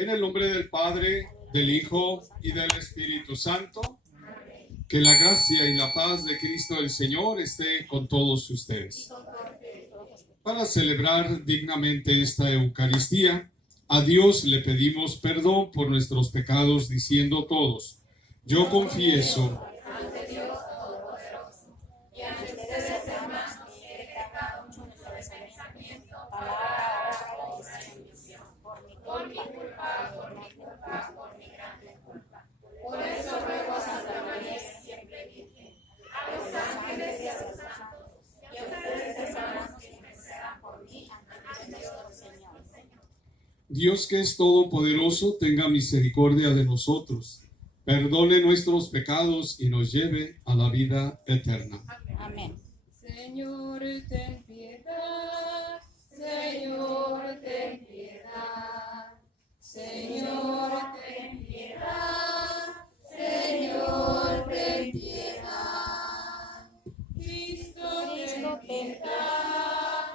En el nombre del Padre, del Hijo y del Espíritu Santo, que la gracia y la paz de Cristo el Señor esté con todos ustedes. Para celebrar dignamente esta Eucaristía, a Dios le pedimos perdón por nuestros pecados, diciendo todos: yo confieso ante Dios Todopoderoso y ante ustedes, hermanos, que he pecado mucho en pensamiento, palabra, obra y omisión, por mi culpa, por mi grande culpa. Por eso ruego a Santa María, siempre Virgen, a los ángeles y a los santos, y a ustedes, hermanos, que intercedan por mí ante Dios Señor. Dios, que es todopoderoso, tenga misericordia de nosotros, perdone nuestros pecados y nos lleve a la vida eterna. Amén. Señor, ten piedad. Señor, ten piedad. Señor, ten piedad. Señor, ten piedad. Cristo, ten piedad.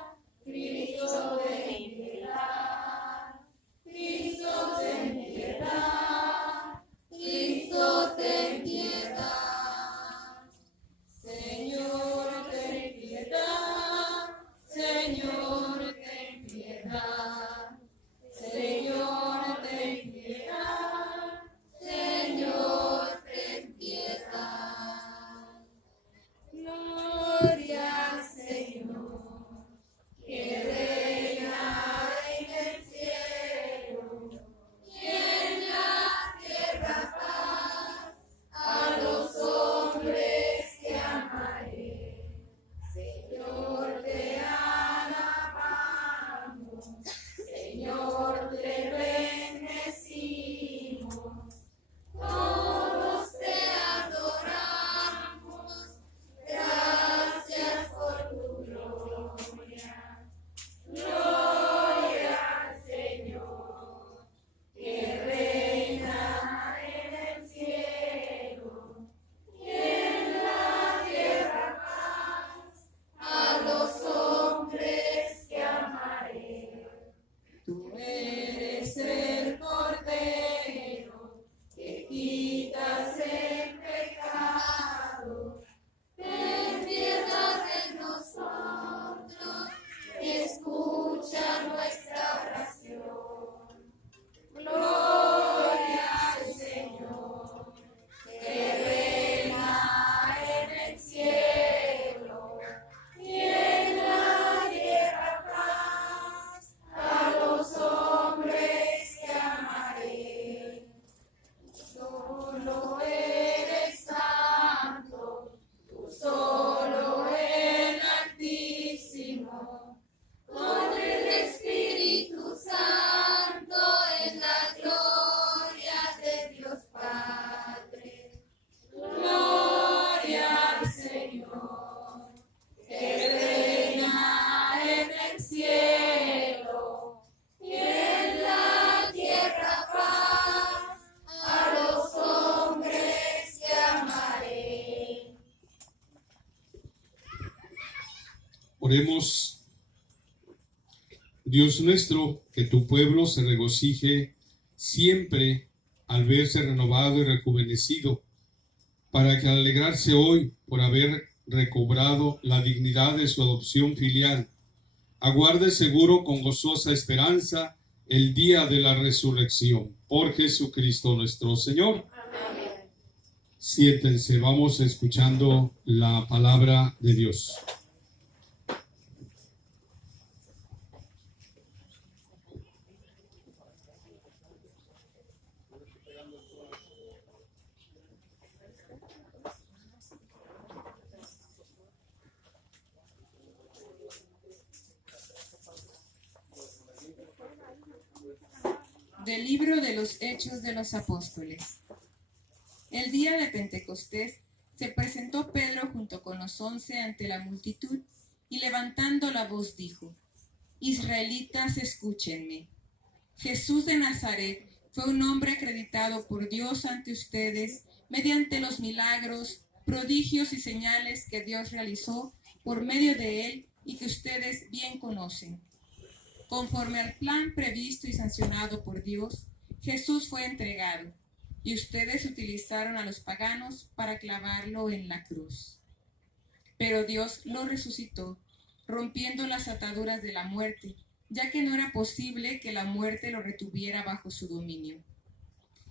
Cristo, ten piedad. Cristo, ten piedad. Cristo, ten piedad. Señor, ten piedad. Señor, ten piedad. Señor, ten piedad. Señor, ten piedad. Gloria al Señor, que reina en el cielo y en la tierra paz a los hombres que amaré. Señor, te alabamos, Señor, te bendecimos, todos te adoramos, gracias por tu gloria. Gloria al Señor, que reina en el cielo y en la tierra paz a los hombres que amaré. Tú eres el Cordero que quitas el pecado. Ten piedad de nosotros y escucha nuestra oración. Gloria al Señor, que reina en el cielo y en la tierra paz a los hombres que amaré. Solo eres santo, tú solo el Altísimo, con el Espíritu Santo en la gloria de Dios Padre. Gloria al Señor, que reina en el cielo y en la tierra paz a los hombres que amaré. Oremos. Dios nuestro, que tu pueblo se regocije siempre al verse renovado y rejuvenecido, para que al alegrarse hoy por haber recobrado la dignidad de su adopción filial, aguarde seguro con gozosa esperanza el día de la resurrección. Por Jesucristo nuestro Señor. Amén. Siéntense, vamos escuchando la palabra de Dios. Del libro de los Hechos de los Apóstoles. El día de Pentecostés se presentó Pedro junto con los 11 ante la multitud y levantando la voz dijo: Israelitas, escúchenme. Jesús de Nazaret fue un hombre acreditado por Dios ante ustedes mediante los milagros, prodigios y señales que Dios realizó por medio de él y que ustedes bien conocen. Conforme al plan previsto y sancionado por Dios, Jesús fue entregado, y ustedes utilizaron a los paganos para clavarlo en la cruz. Pero Dios lo resucitó, rompiendo las ataduras de la muerte, ya que no era posible que la muerte lo retuviera bajo su dominio.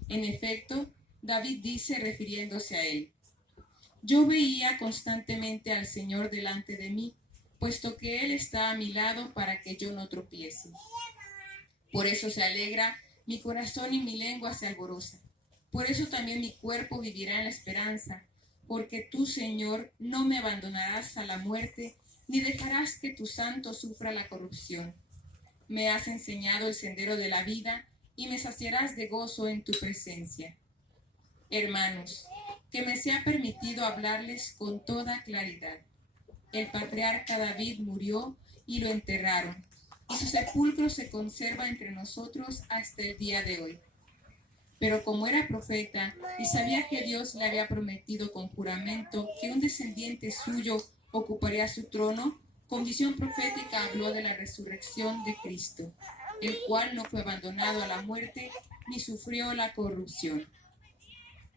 En efecto, David dice refiriéndose a él: yo veía constantemente al Señor delante de mí, puesto que Él está a mi lado para que yo no tropiece. Por eso se alegra mi corazón y mi lengua se alboroza. Por eso también mi cuerpo vivirá en la esperanza, porque tú, Señor, no me abandonarás a la muerte, ni dejarás que tu santo sufra la corrupción. Me has enseñado el sendero de la vida, y me saciarás de gozo en tu presencia. Hermanos, que me sea permitido hablarles con toda claridad. El patriarca David murió y lo enterraron, y su sepulcro se conserva entre nosotros hasta el día de hoy. Pero como era profeta y sabía que Dios le había prometido con juramento que un descendiente suyo ocuparía su trono, con visión profética habló de la resurrección de Cristo, el cual no fue abandonado a la muerte ni sufrió la corrupción.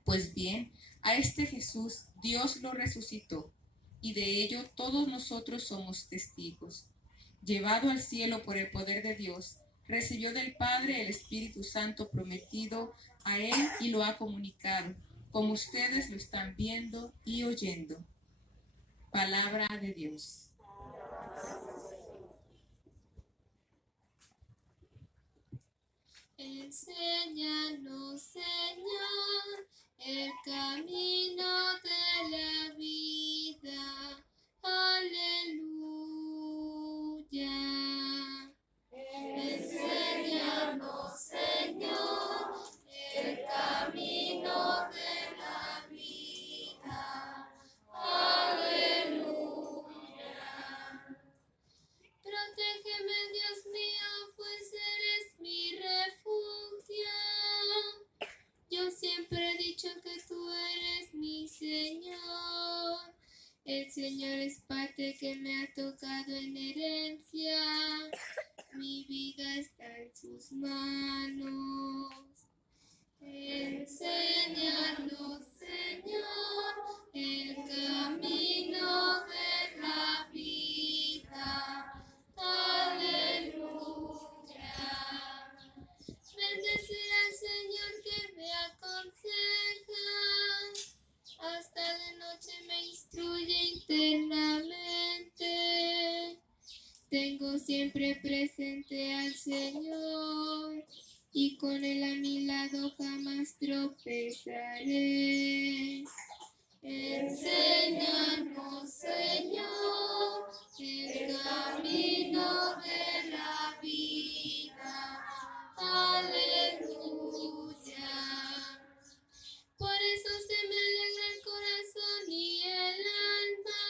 Pues bien, a este Jesús Dios lo resucitó, y de ello todos nosotros somos testigos. Llevado al cielo por el poder de Dios, recibió del Padre el Espíritu Santo prometido a él y lo ha comunicado, como ustedes lo están viendo y oyendo. Palabra de Dios. Enséñanos, Señor, el camino de la vida. Aleluya. Enséñanos, Señor, el camino de la vida. Aleluya. Protégeme, Dios mío, pues eres mi refugio. Yo siempre he dicho que tú eres mi Señor. El Señor es parte que me ha tocado en herencia. Mi vida está en sus manos. Enséñanos, Señor, el camino de la vida. Aleluya. Bendeciré al Señor que me aconseja. Hasta de noche me instruye internamente. Tengo siempre presente al Señor, y con él a mi lado jamás tropezaré. Enséñanos, Señor, el camino de la vida. Aleluya. Por eso se me alegra el corazón y el alma,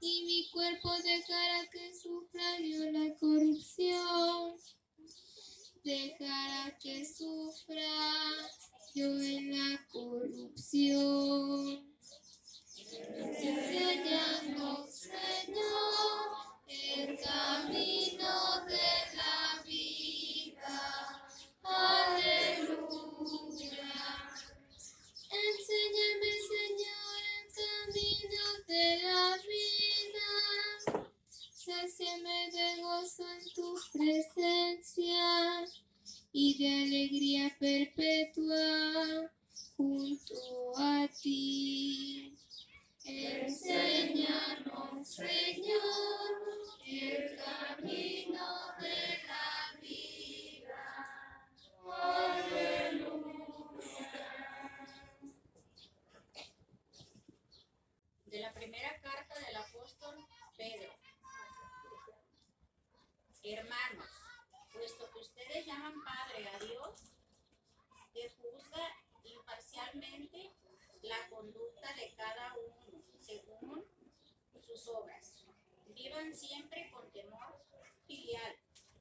y mi cuerpo dejará que sufra yo la corrupción. Dejará que sufra yo en la corrupción. Enséñanos, Señor, el camino de la vida. Aleluya. Enséñame, Señor, el camino de la vida. Sáciame de gozo en tu presencia y de alegría perpetua junto a ti. Enséñanos, Señor, el camino de la vida. Aleluya. De la primera carta del apóstol Pedro. Hermanos, puesto que ustedes llaman Padre a Dios, que juzga imparcialmente la conducta de cada uno según sus obras, vivan siempre con temor filial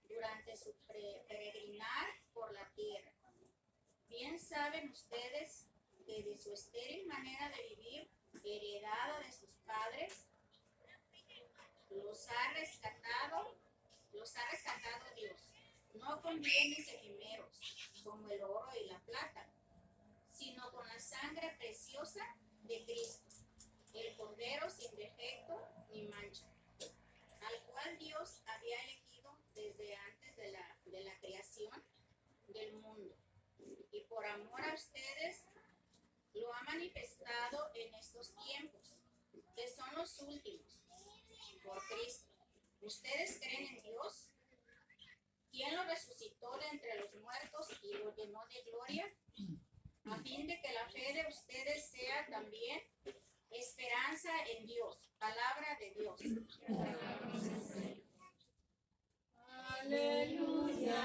durante su peregrinar por la tierra. Bien saben ustedes que de su estéril manera de vivir, heredada de sus padres, los ha rescatado Dios, no con bienes efímeros, como el sangre preciosa de Cristo, el Cordero sin defecto ni mancha, al cual Dios había elegido desde antes de la creación del mundo, y por amor a ustedes lo ha manifestado en estos tiempos, que son los últimos, por Cristo. ¿Ustedes creen en Dios? ¿Quién lo resucitó de entre los muertos y lo llenó de gloria? A fin de que la fe de ustedes sea también esperanza en Dios. Palabra de Dios. Aleluya.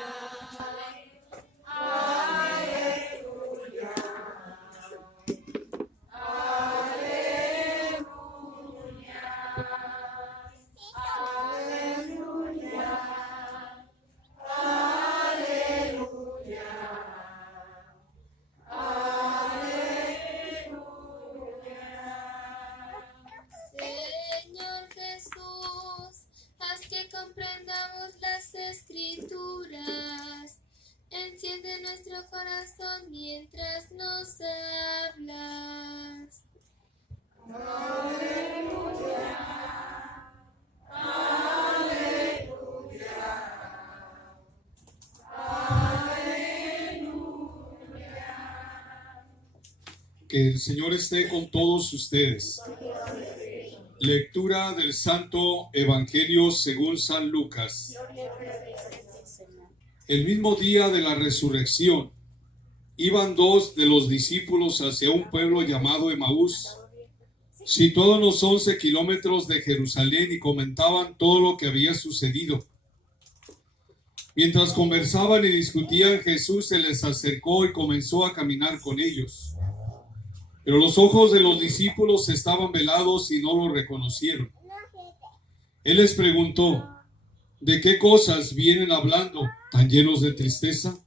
Señor Jesús, haz que comprendamos las Escrituras. Enciende nuestro corazón mientras nos hablas. Que el Señor esté con todos ustedes. Lectura del Santo Evangelio según San Lucas. El mismo día de la resurrección, iban dos de los discípulos hacia un pueblo llamado Emaús, situado a unos 11 kilómetros de Jerusalén, y comentaban todo lo que había sucedido. Mientras conversaban y discutían, Jesús se les acercó y comenzó a caminar con ellos. Pero los ojos de los discípulos estaban velados y no lo reconocieron. Él les preguntó: ¿de qué cosas vienen hablando tan llenos de tristeza?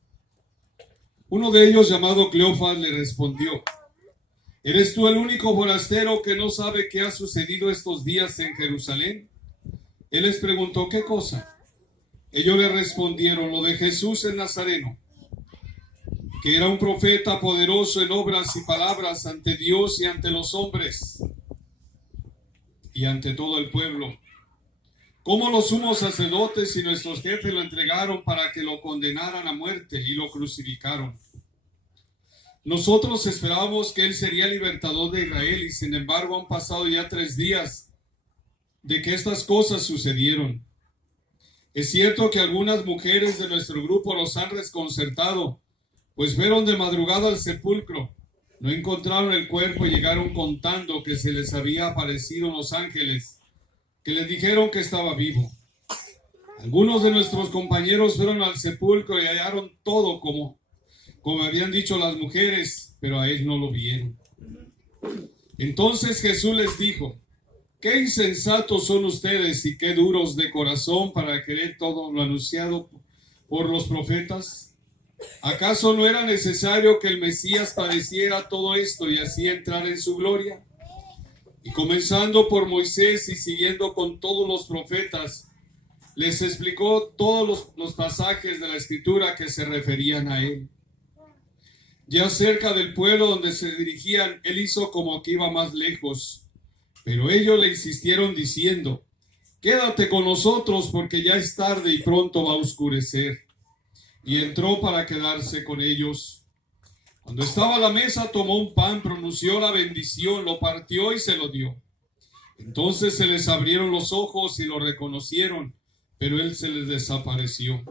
Uno de ellos, llamado Cleofas, le respondió: ¿eres tú el único forastero que no sabe qué ha sucedido estos días en Jerusalén? Él les preguntó: ¿qué cosa? Ellos le respondieron: lo de Jesús el Nazareno, que era un profeta poderoso en obras y palabras ante Dios y ante los hombres y ante todo el pueblo. Cómo los sumos sacerdotes y nuestros jefes lo entregaron para que lo condenaran a muerte y lo crucificaron. Nosotros esperábamos que él sería libertador de Israel, y sin embargo han pasado ya 3 días de que estas cosas sucedieron. Es cierto que algunas mujeres de nuestro grupo los han desconcertado, pues fueron de madrugada al sepulcro, no encontraron el cuerpo y llegaron contando que se les había aparecido unos ángeles que les dijeron que estaba vivo. Algunos de nuestros compañeros fueron al sepulcro y hallaron todo como habían dicho las mujeres, pero a él no lo vieron. Entonces Jesús les dijo: qué insensatos son ustedes y qué duros de corazón para creer todo lo anunciado por los profetas. ¿Acaso no era necesario que el Mesías padeciera todo esto y así entrar en su gloria? Y comenzando por Moisés y siguiendo con todos los profetas, les explicó todos los pasajes de la Escritura que se referían a él. Ya cerca del pueblo donde se dirigían, él hizo como que iba más lejos, pero ellos le insistieron diciendo: quédate con nosotros porque ya es tarde y pronto va a oscurecer. Y entró para quedarse con ellos. Cuando estaba a la mesa, tomó un pan, pronunció la bendición, lo partió y se lo dio. Entonces se les abrieron los ojos y lo reconocieron, pero él se les desapareció.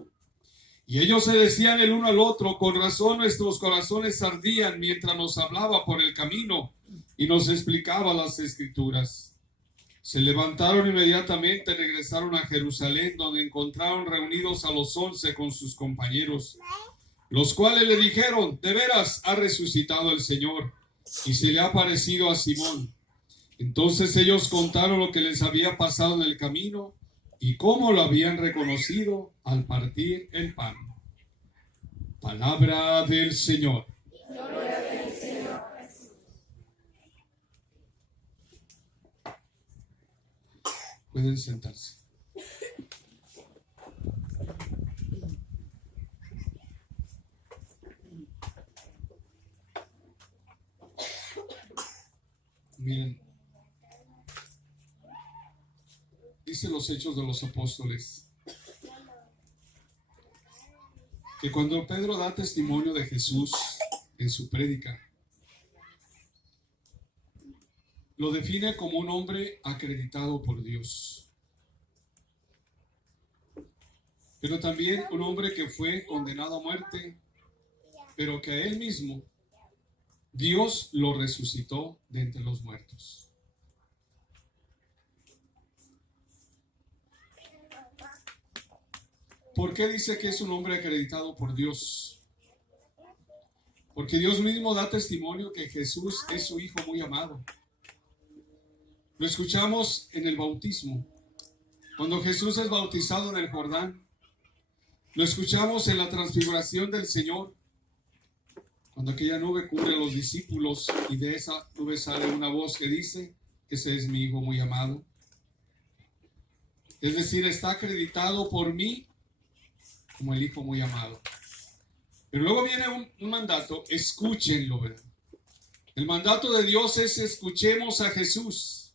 Y ellos se decían el uno al otro: con razón nuestros corazones ardían mientras nos hablaba por el camino y nos explicaba las Escrituras. Se levantaron inmediatamente, regresaron a Jerusalén, donde encontraron reunidos a los 11 con sus compañeros, los cuales le dijeron: de veras ha resucitado el Señor y se le ha aparecido a Simón. Entonces ellos contaron lo que les había pasado en el camino y cómo lo habían reconocido al partir el pan. Palabra del Señor. Pueden sentarse. Miren, dice los Hechos de los Apóstoles que cuando Pedro da testimonio de Jesús en su prédica, lo define como un hombre acreditado por Dios, pero también un hombre que fue condenado a muerte, pero que a él mismo Dios lo resucitó de entre los muertos. ¿Por qué dice que es un hombre acreditado por Dios? Porque Dios mismo da testimonio que Jesús es su Hijo muy amado. Lo escuchamos en el bautismo, cuando Jesús es bautizado en el Jordán. Lo escuchamos en la transfiguración del Señor, cuando aquella nube cubre a los discípulos y de esa nube sale una voz que dice: ese es mi Hijo muy amado. Es decir, está acreditado por mí como el Hijo muy amado. Pero luego viene un mandato: escúchenlo, ¿verdad? El mandato de Dios es: escuchemos a Jesús,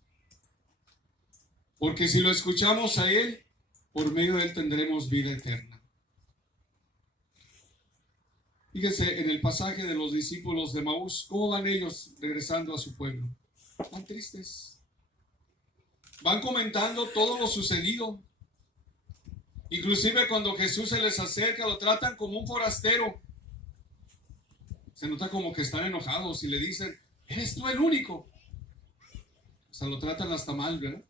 porque si lo escuchamos a Él, por medio de Él tendremos vida eterna. Fíjense en el pasaje de los discípulos de Maús, ¿cómo van ellos regresando a su pueblo? Van tristes. Van comentando todo lo sucedido. Inclusive cuando Jesús se les acerca, lo tratan como un forastero. Se nota como que están enojados y le dicen: ¿eres tú el único? O sea, lo tratan hasta mal, ¿verdad?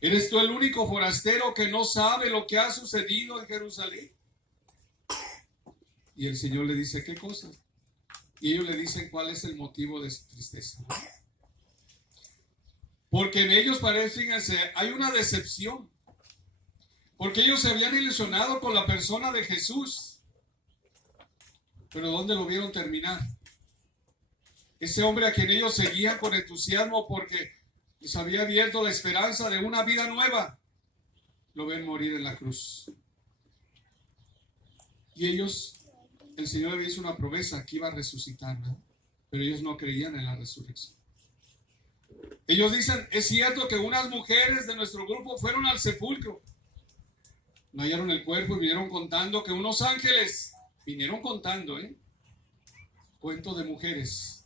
¿Eres tú el único forastero que no sabe lo que ha sucedido en Jerusalén? Y el Señor le dice: ¿qué cosa? Y ellos le dicen cuál es el motivo de su tristeza. Porque en ellos parece, fíjense, hay una decepción. Porque ellos se habían ilusionado con la persona de Jesús. Pero ¿dónde lo vieron terminar? Ese hombre a quien ellos seguían con entusiasmo porque les había abierto la esperanza de una vida nueva, lo ven morir en la cruz. Y ellos, el Señor había hecho una promesa que iba a resucitar, ¿verdad? Pero ellos no creían en la resurrección. Ellos dicen: es cierto que unas mujeres de nuestro grupo fueron al sepulcro, no hallaron el cuerpo y vinieron contando que unos ángeles vinieron contando, cuento de mujeres,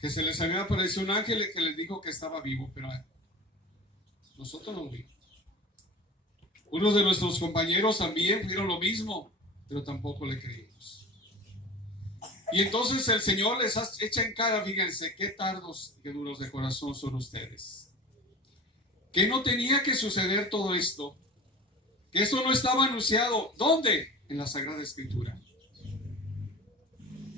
que se les había aparecido un ángel que les dijo que estaba vivo, pero nosotros no vimos. Unos de nuestros compañeros también vieron lo mismo, pero tampoco le creímos. Y entonces el Señor les echa en cara: fíjense qué tardos y qué duros de corazón son ustedes. Que no tenía que suceder todo esto, que esto no estaba anunciado. ¿Dónde? En la Sagrada Escritura.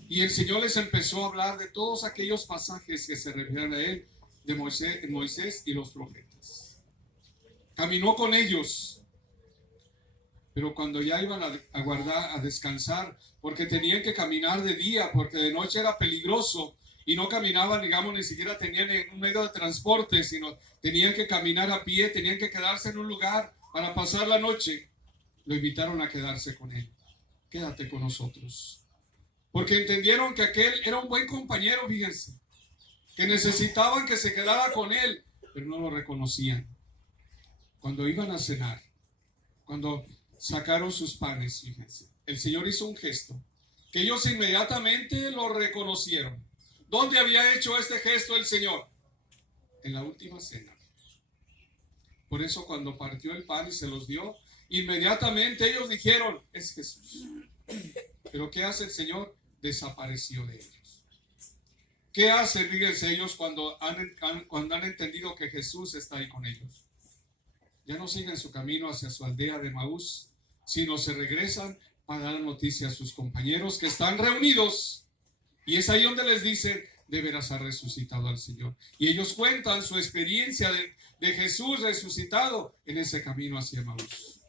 Y el Señor les empezó a hablar de todos aquellos pasajes que se refieren a Él, de Moisés y los profetas. Caminó con ellos, pero cuando ya iban a guardar, a descansar, porque tenían que caminar de día, porque de noche era peligroso, y no caminaban, digamos, ni siquiera tenían un medio de transporte, sino tenían que caminar a pie, tenían que quedarse en un lugar para pasar la noche. Lo invitaron a quedarse con Él. Quédate con nosotros. Porque entendieron que aquel era un buen compañero, fíjense, que necesitaban que se quedara con Él, pero no lo reconocían. Cuando iban a cenar, cuando sacaron sus panes, fíjense, el Señor hizo un gesto que ellos inmediatamente lo reconocieron. ¿Dónde había hecho este gesto el Señor? En la última cena. Por eso cuando partió el pan y se los dio, inmediatamente ellos dijeron: es Jesús. Pero ¿qué hace el Señor? Desapareció de ellos. ¿Qué hacen, fíjense, ellos cuando han entendido que Jesús está ahí con ellos? Ya no siguen su camino hacia su aldea de Maús, sino se regresan para dar noticia a sus compañeros que están reunidos. Y es ahí donde les dicen: de veras ha resucitado al Señor. Y ellos cuentan su experiencia de Jesús resucitado en ese camino hacia Maús.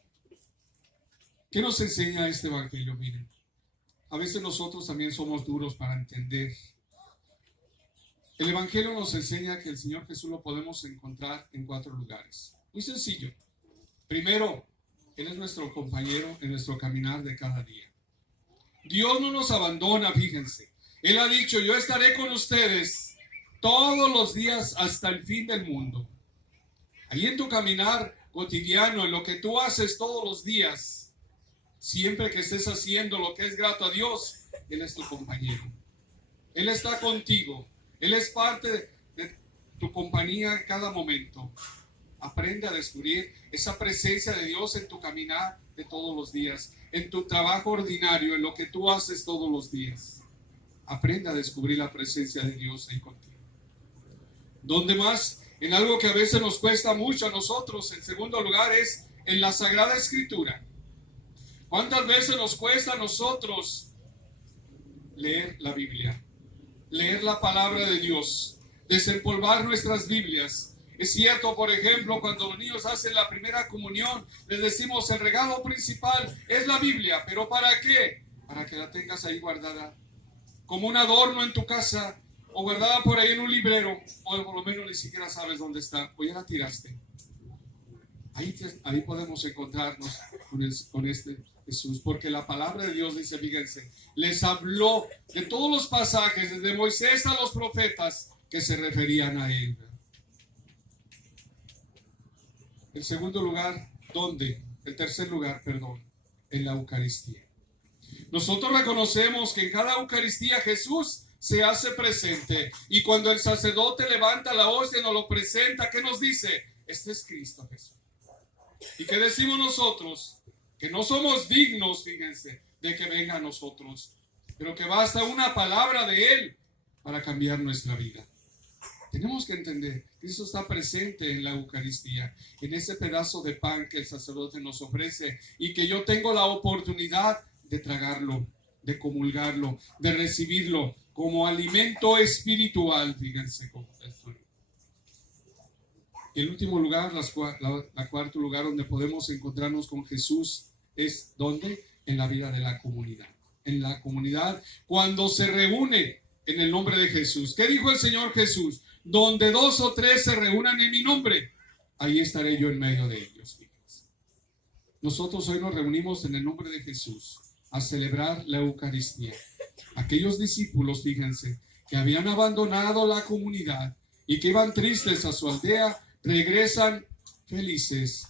¿Qué nos enseña este evangelio? Miren, a veces nosotros también somos duros para entender. El evangelio nos enseña que el Señor Jesús lo podemos encontrar en 4 lugares. Muy sencillo. Primero, Él es nuestro compañero en nuestro caminar de cada día. Dios no nos abandona, fíjense. Él ha dicho: yo estaré con ustedes todos los días hasta el fin del mundo. Ahí en tu caminar cotidiano, en lo que tú haces todos los días, siempre que estés haciendo lo que es grato a Dios, Él es tu compañero. Él está contigo. Él es parte de tu compañía en cada momento. Aprende a descubrir esa presencia de Dios en tu caminar de todos los días, en tu trabajo ordinario, en lo que tú haces todos los días. Aprende a descubrir la presencia de Dios ahí contigo. ¿Dónde más? En algo que a veces nos cuesta mucho a nosotros, en segundo lugar, es en la Sagrada Escritura. ¿Cuántas veces nos cuesta a nosotros leer la Biblia? Leer la palabra de Dios, desempolvar nuestras Biblias. Es cierto, por ejemplo, cuando los niños hacen la primera comunión, les decimos el regalo principal es la Biblia, pero ¿para qué? Para que la tengas ahí guardada, como un adorno en tu casa, o guardada por ahí en un librero, o por lo menos ni siquiera sabes dónde está, o ya la tiraste. Ahí podemos encontrarnos con este Jesús, porque la palabra de Dios dice, fíjense, les habló de todos los pasajes, desde Moisés a los profetas, que se referían a Él. El segundo lugar, ¿dónde? El tercer lugar, perdón, en la Eucaristía. Nosotros reconocemos que en cada Eucaristía Jesús se hace presente, y cuando el sacerdote levanta la hostia y nos lo presenta, ¿qué nos dice? Este es Cristo Jesús. ¿Y qué decimos nosotros? Que no somos dignos, fíjense, de que venga a nosotros, pero que basta una palabra de Él para cambiar nuestra vida. Tenemos que entender que Cristo está presente en la Eucaristía, en ese pedazo de pan que el sacerdote nos ofrece, y que yo tengo la oportunidad de tragarlo, de comulgarlo, de recibirlo como alimento espiritual, fíjense cómo esto. Y el último lugar, la cuarto lugar donde podemos encontrarnos con Jesús es ¿dónde? En la vida de la comunidad. En la comunidad, cuando se reúne en el nombre de Jesús. ¿Qué dijo el Señor Jesús? Donde 2 o 3 se reúnan en mi nombre, ahí estaré yo en medio de ellos. Fíjense. Nosotros hoy nos reunimos en el nombre de Jesús a celebrar la Eucaristía. Aquellos discípulos, fíjense, que habían abandonado la comunidad y que iban tristes a su aldea, regresan felices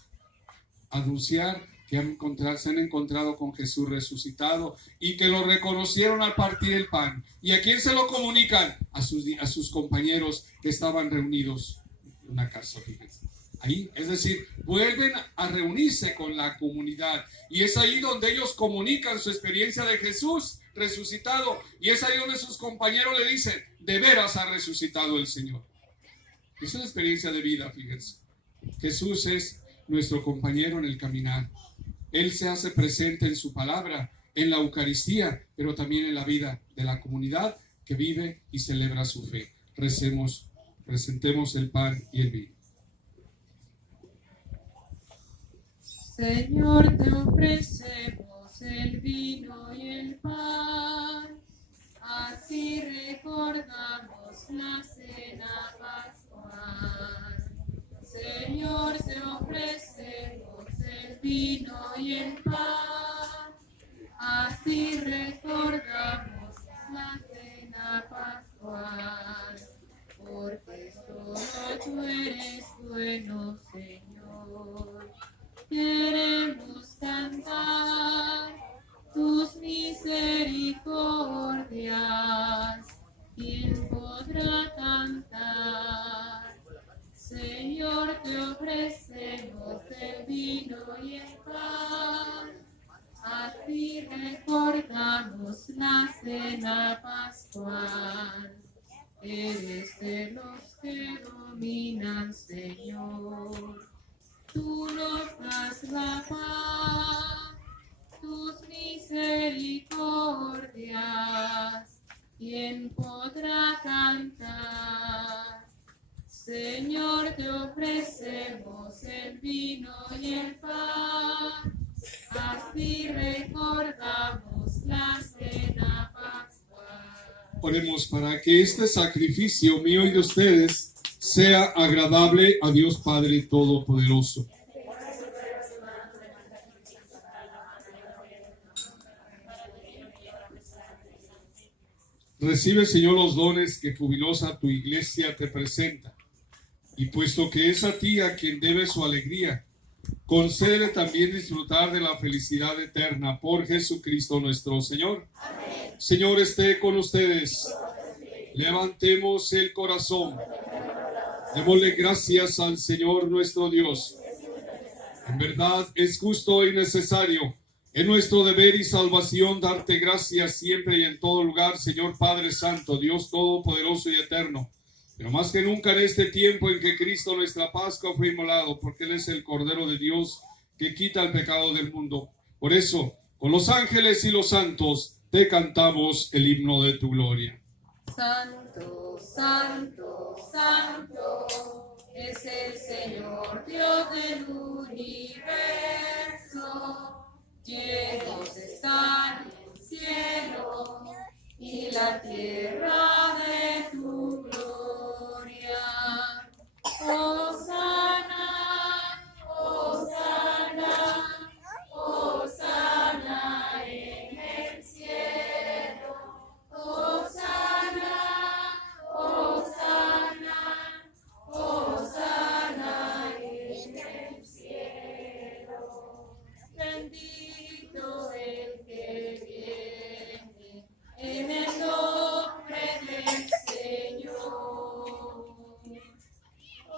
a anunciar que se han encontrado con Jesús resucitado y que lo reconocieron al partir el pan. ¿Y a quién se lo comunican? A sus compañeros que estaban reunidos en una casa, fíjense. Ahí, es decir, vuelven a reunirse con la comunidad, y es ahí donde ellos comunican su experiencia de Jesús resucitado, y es ahí donde sus compañeros le dicen, de veras ha resucitado el Señor. Esa es la experiencia de vida, fíjense. Jesús es nuestro compañero en el caminar. Él se hace presente en su palabra, en la Eucaristía, pero también en la vida de la comunidad que vive y celebra su fe. Recemos, presentemos el pan y el vino. Señor, te ofrecemos el vino y el pan, así recordamos la cena pascual. Señor, te ofrecemos el vino y el pan, así recordamos la cena pascual, porque solo tú eres bueno, Señor. Queremos cantar tus misericordias. ¿Quién podrá cantar? Señor, te ofrecemos el vino y el pan. Así recordamos la cena pascual. Eres de los que dominan, Señor. Tú nos das la paz, tus misericordias. ¿Quién podrá cantar? Señor, te ofrecemos el vino y el pan. Así recordamos la cena pascual. Oremos para que este sacrificio mío y de ustedes sea agradable a Dios Padre Todopoderoso. Recibe, Señor, los dones que jubilosa tu iglesia te presenta. Y puesto que es a ti a quien debe su alegría, concédele también disfrutar de la felicidad eterna por Jesucristo nuestro Señor. Amén. Señor, esté con ustedes. Levantemos el corazón. Démosle gracias al Señor nuestro Dios. En verdad es justo y necesario, es nuestro deber y salvación darte gracias siempre y en todo lugar, Señor Padre Santo, Dios Todopoderoso y Eterno. Pero más que nunca en este tiempo en que Cristo nuestra Pascua fue inmolado, porque Él es el Cordero de Dios que quita el pecado del mundo. Por eso, con los ángeles y los santos, te cantamos el himno de tu gloria. Santo, santo, santo, es el Señor Dios del universo. Llenos están el cielo y la tierra de tu gloria. Hosana, hosana, hosana en el cielo. Hosana, hosana, hosana en el cielo. Bendito el que viene en el nombre del Señor.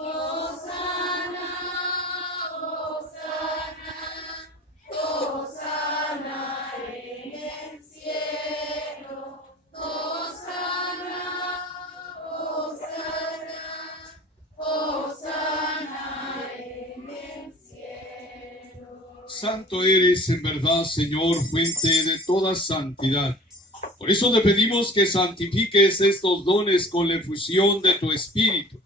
Hosana, hosana, hosana en el cielo. Hosana, hosana, hosana en el cielo. Santo eres en verdad, Señor, fuente de toda santidad. Por eso te pedimos que santifiques estos dones con la efusión de tu Espíritu,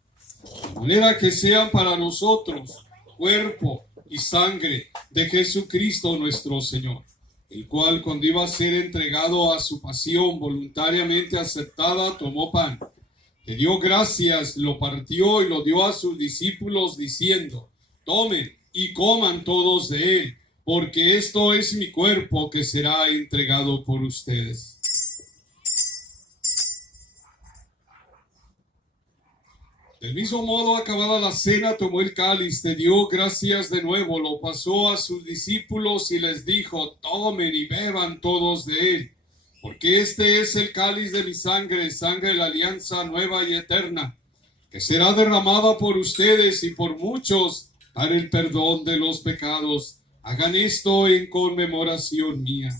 de manera que sean para nosotros cuerpo y sangre de Jesucristo nuestro Señor, el cual cuando iba a ser entregado a su pasión voluntariamente aceptada, tomó pan, le dio gracias, lo partió y lo dio a sus discípulos diciendo: tomen y coman todos de él, porque esto es mi cuerpo que será entregado por ustedes. Del mismo modo, acabada la cena, tomó el cáliz, te dio gracias de nuevo, lo pasó a sus discípulos y les dijo: tomen y beban todos de él, porque este es el cáliz de mi sangre, sangre de la alianza nueva y eterna, que será derramada por ustedes y por muchos para el perdón de los pecados. Hagan esto en conmemoración mía.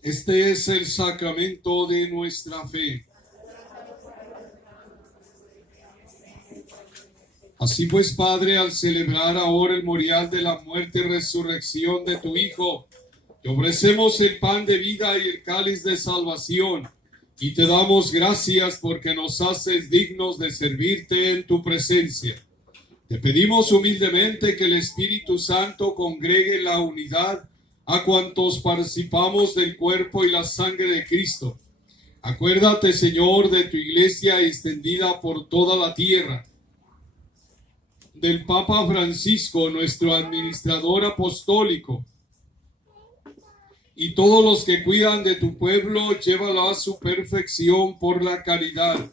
Este es el sacramento de nuestra fe. Así pues, Padre, al celebrar ahora el memorial de la muerte y resurrección de tu Hijo, te ofrecemos el pan de vida y el cáliz de salvación, y te damos gracias porque nos haces dignos de servirte en tu presencia. Te pedimos humildemente que el Espíritu Santo congregue la unidad a cuantos participamos del cuerpo y la sangre de Cristo. Acuérdate, Señor, de tu iglesia extendida por toda la tierra, del Papa Francisco, nuestro administrador apostólico, y todos los que cuidan de tu pueblo, llévalo a su perfección por la caridad.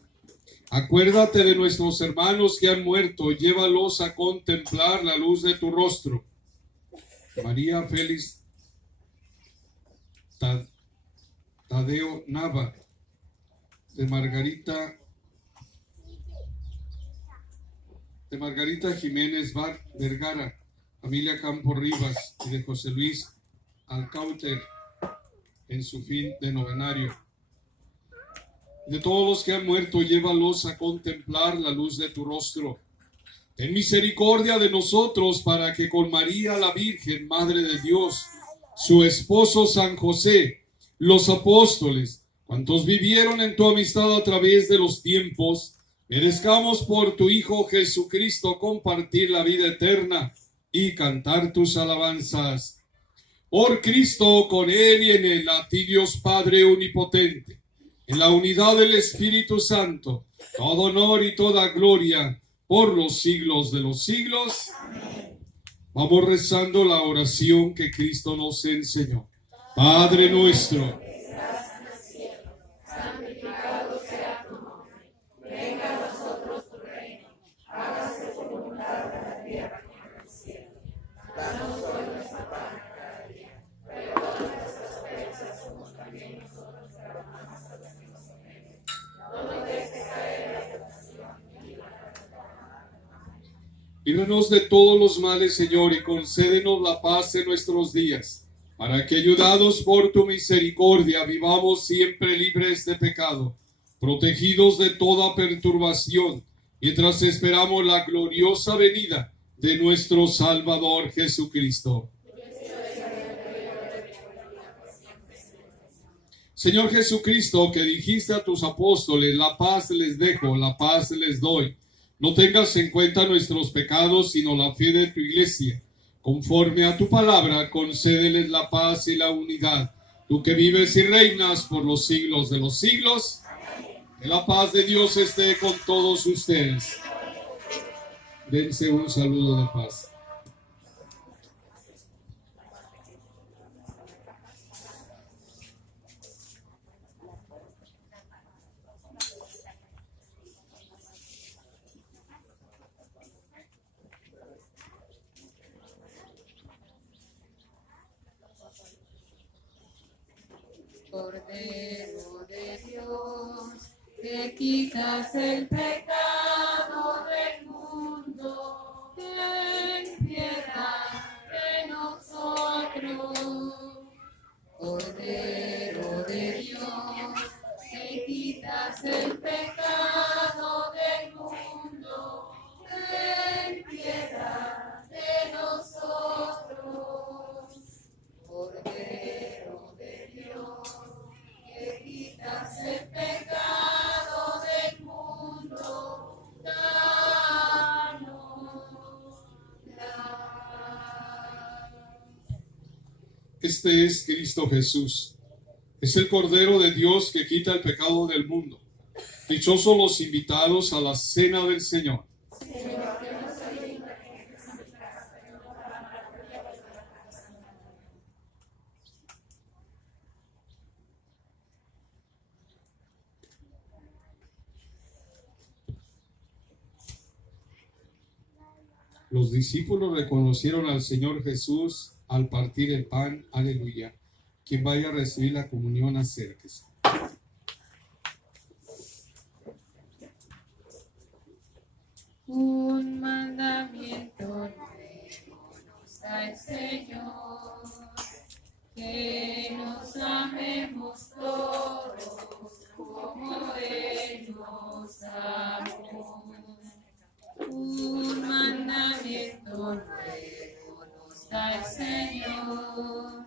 Acuérdate de nuestros hermanos que han muerto, llévalos a contemplar la luz de tu rostro. María Félix Tadeo Nava, de Margarita Jiménez Vergara, familia Campo Rivas, y de José Luis Alcauter en su fin de novenario. De todos los que han muerto, llévalos a contemplar la luz de tu rostro. Ten misericordia de nosotros para que con María la Virgen, Madre de Dios, su esposo San José, los apóstoles, cuantos vivieron en tu amistad a través de los tiempos, merezcamos por tu Hijo Jesucristo compartir la vida eterna y cantar tus alabanzas. Por Cristo, con Él y en Él, a ti Dios Padre omnipotente, en la unidad del Espíritu Santo, todo honor y toda gloria por los siglos de los siglos. Amén. Vamos rezando la oración que Cristo nos enseñó. Padre nuestro, santificado sea tu nombre. Venga a nosotros tu reino. Hágase tu voluntad en la tierra como en el cielo. Danos hoy nuestro pan de cada día. Perdona nuestras ofensas como también nosotros perdonamos a los que nos ofenden. No nos dejes caer en la tentación y líbranos del mal. líbranos de todos los males, Señor, y concédenos la paz en nuestros días, para que, ayudados por tu misericordia, vivamos siempre libres de pecado, protegidos de toda perturbación, mientras esperamos la gloriosa venida de nuestro Salvador Jesucristo. Señor Jesucristo, que dijiste a tus apóstoles, la paz les dejo, la paz les doy. No tengas en cuenta nuestros pecados, sino la fe de tu iglesia. Conforme a tu palabra, concédeles la paz y la unidad. Tú que vives y reinas por los siglos de los siglos, que la paz de Dios esté con todos ustedes. Dense un saludo de paz. Cordero de Dios, que quitas el pecado del mundo, ten piedad de nosotros. Cordero de Dios, que quitas el pecado del mundo, ten piedad de nosotros. Cordero de Dios, que quitas el pecado del mundo, danos la. Este es Cristo Jesús. Es el Cordero de Dios que quita el pecado del mundo. Dichosos los invitados a la cena del Señor. Los discípulos reconocieron al Señor Jesús al partir el pan. Aleluya. Quien vaya a recibir la comunión, acérquese. Un mandamiento nuevo nos da el Señor, que nos amemos todos como Él nos amó. Un mandamiento nuevo nos da el Señor,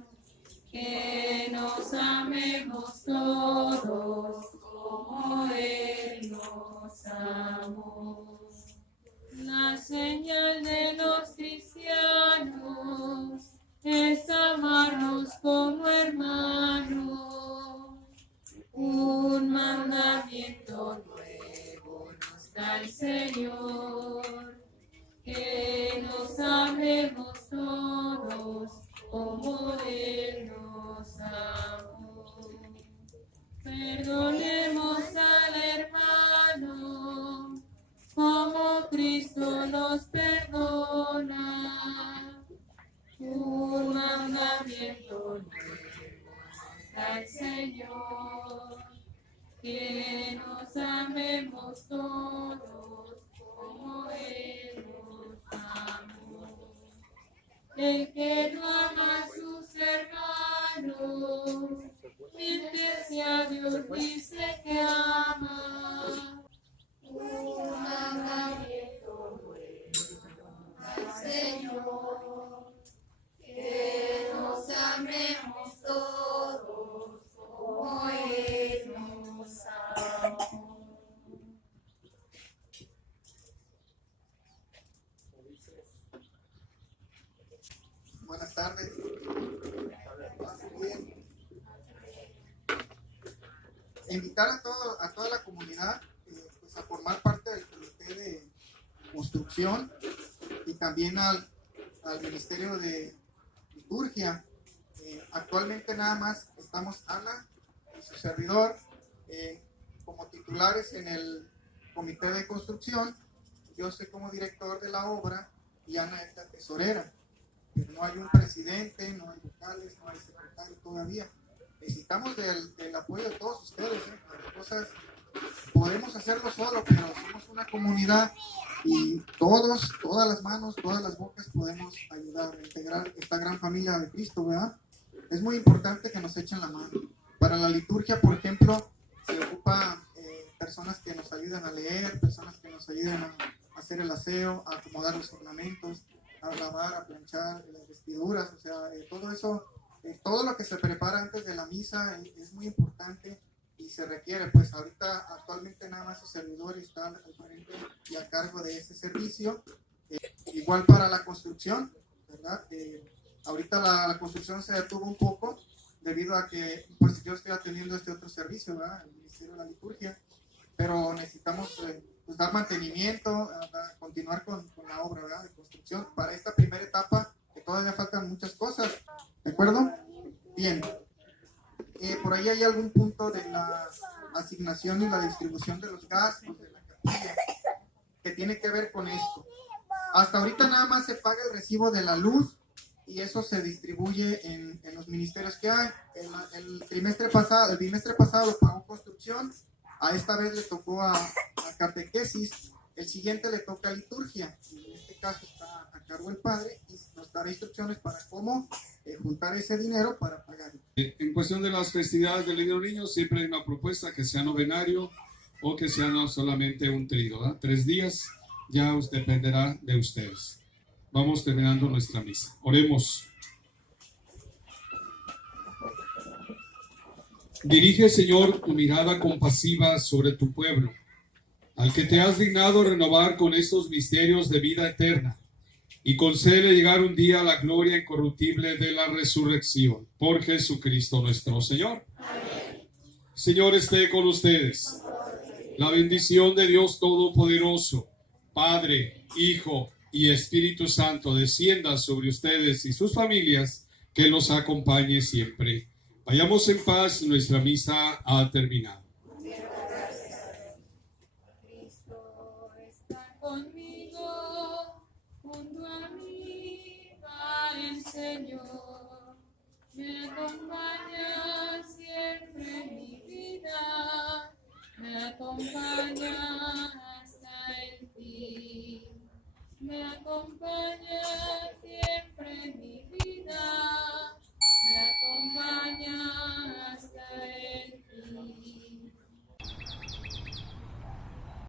que nos amemos todos como Él nos amó. La señal de los cristianos es amarnos como hermanos. Un mandamiento nuevo nos da el Señor, que nos amemos todos como Él nos amó. Perdonemos al hermano como Cristo nos perdona. Un mandamiento nuevo al Señor, que nos amemos todos como Él nos amó. El que no ama a sus hermanos, miente a Dios, dice que ama. Un mandamiento nuevo al Señor, que nos amemos todos como Él nos amó. Buenas tardes. Bien. Invitar a toda la comunidad pues a formar parte del comité de construcción y también al al Ministerio de Liturgia. Actualmente nada más estamos Ana y su servidor como titulares en el comité de construcción. Yo soy como director de la obra y Ana es la tesorera. Pero no hay un presidente, no hay vocales, no hay secretario todavía. Necesitamos del apoyo de todos ustedes. Las cosas podemos hacerlo solo, pero somos una comunidad y todas las manos, todas las bocas podemos ayudar a integrar esta gran familia de Cristo, ¿verdad? Es muy importante que nos echen la mano. Para la liturgia, por ejemplo, se ocupa personas que nos ayuden a leer, personas que nos ayuden a hacer el aseo, a acomodar los ornamentos, a lavar, a planchar las vestiduras, o sea, todo eso, todo lo que se prepara antes de la misa es muy importante y se requiere. Pues ahorita actualmente nada más su servidor está al frente y a cargo de ese servicio. Igual para la construcción, ¿verdad? Ahorita la construcción se detuvo un poco debido a que pues yo estoy atendiendo este otro servicio, ¿verdad? El Ministerio de la Liturgia, pero necesitamos pues dar mantenimiento, continuar con la obra, ¿verdad? De construcción para esta primera etapa, que todavía faltan muchas cosas, ¿de acuerdo? Bien. Por ahí hay algún punto de la asignación y la distribución de los gastos de la capilla que tiene que ver con esto. Hasta ahorita nada más se paga el recibo de la luz y eso se distribuye en los ministerios que hay. El bimestre pasado lo pagó construcción, a esta vez le tocó a catequesis, el siguiente le toca a liturgia, y en este caso está a cargo el padre y nos dará instrucciones para cómo juntar ese dinero para pagarlo. En cuestión de las festividades del Niño Niño, siempre hay una propuesta que sea novenario o que sea no solamente un tríodo, ¿verdad? 3 días, ya dependerá de ustedes. Vamos terminando nuestra misa. Oremos. Dirige, Señor, tu mirada compasiva sobre tu pueblo, al que te has dignado renovar con estos misterios de vida eterna, y concede llegar un día a la gloria incorruptible de la resurrección. Por Jesucristo nuestro Señor. Amén. Señor, esté con ustedes. La bendición de Dios Todopoderoso, Padre, Hijo y Espíritu Santo, descienda sobre ustedes y sus familias, que los acompañe siempre. Vayamos en paz, nuestra misa ha terminado. Cristo está conmigo, junto a mí va el Señor, me acompaña siempre en mi vida, me acompaña hasta el fin, me acompaña siempre en mi vida.